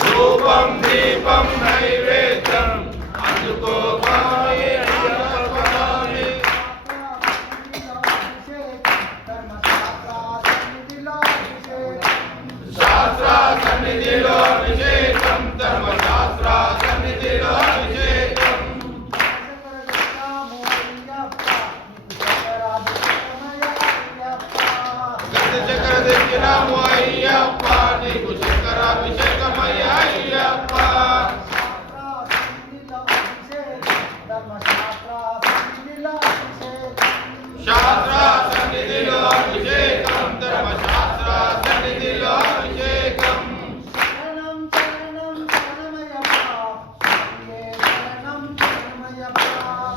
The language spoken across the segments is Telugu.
ధూపం దీపం నైవేద్యం అందుకో స్వామి అయ్యప్ప స్వామి. శాస్త్ర సన్నిధిలో అభిషేకం ధర్మశాస్త్ర సన్నిధిలో అభిషేకం. గంధ చక్కెర తెచ్చినాము అయ్యప్ప నీకు చక్కెరాభిషేకమయ్య అయ్యప్ప. శాస్త్ర సన్నిధిలో అభిషేకం ధర్మశాస్త్ర సన్నిధిలో అభిషేకం.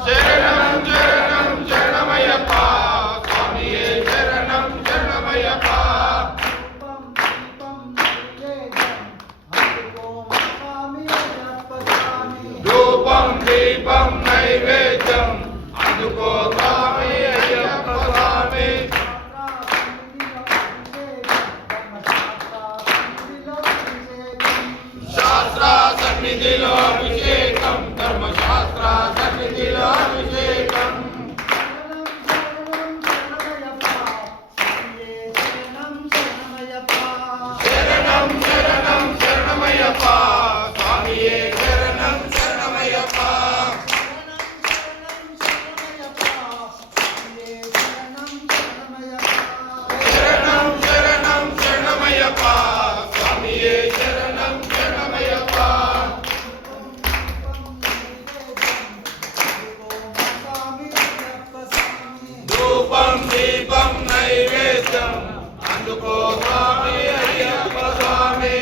శరణం శరణం శరణమయ్యప్ప స్వామియే శరణం శరణమయ్యప్ప. ధూపం దీపం నైవేద్యం అందుకో స్వామి అయ్యప్ప స్వామి. శాస్త్ర సన్నిధిలో అభిషేకం ధర్మశాస్త్ర సన్నిధిలో అభిషేకం. శరణం శరణం శరణమయ్యప్ప స్వామియే శరణం శరణమయ్యప్ప. శరణం శరణం శరణమయ్యప్ప స్వామియే శరణం శరణమయ్యప్ప. ధూపం దీపం నైవేద్యం అందుకో స్వామి అయ్యప్ప స్వామి.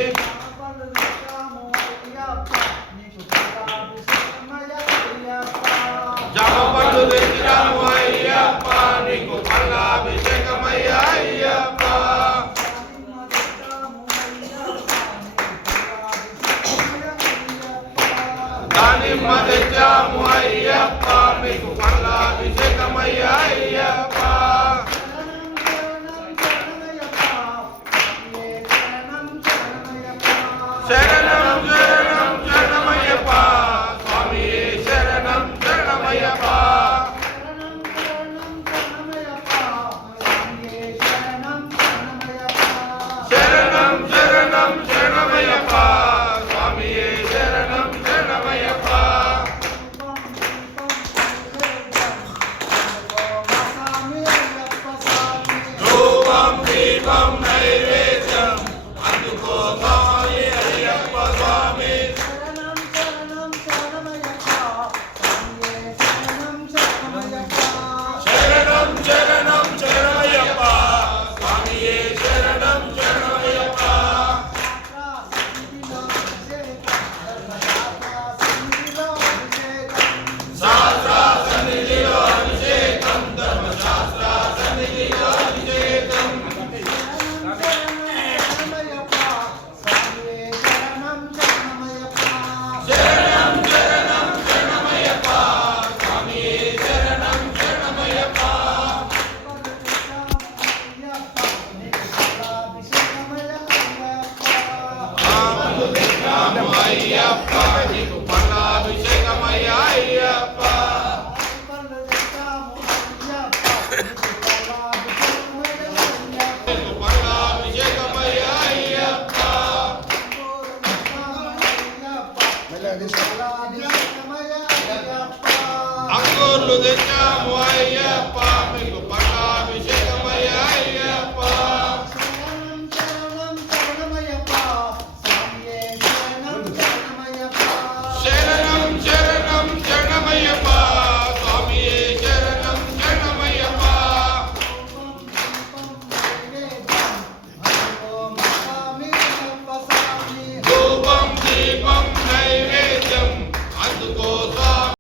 జామపళ్ళు తెచ్చినాము అయ్యప్ప నీకు పల్లాభిషేకమయ్య అయ్యప్ప. దానిమ్మ తెచ్చాము అయ్యప్ప మీకు పల్లాభిషేకమయ్య అయ్యప్ప. శరణం శరణం శరణమయ్యప్ప స్వామియే శరణం శరణమయ్యప్ప. శరణం శరణం శరణమయ్యప్ప స్వామియే శరణం శరణమయ్యప్ప. ధూపం దీపం నైవేద్యం అందుకో స్వామి అయ్యప్ప స్వామి. శరణం శరణం శరణమయ్యప్ప స్వామియే శరణం శరణమయ్యప్ప. శాస్త్ర సన్నిధిలో అభిషేకం ధర్మశాస్త్ర సన్నిధిలో అభిషేకం. శరణం శరణం శరణమయ్యప్ప స్వామియే శరణం శరణమయ్యప్ప. రాముడు తెచ్చాము అయ్యప్ప నీకు పల్లాభిషేకమయ్య అయ్యప్ప. నీకు పల్లాభిషేకమయ్య అయ్యప్ప. అంగూర్లు తెచ్చాము అయ్యప్ప మీకు పల్లా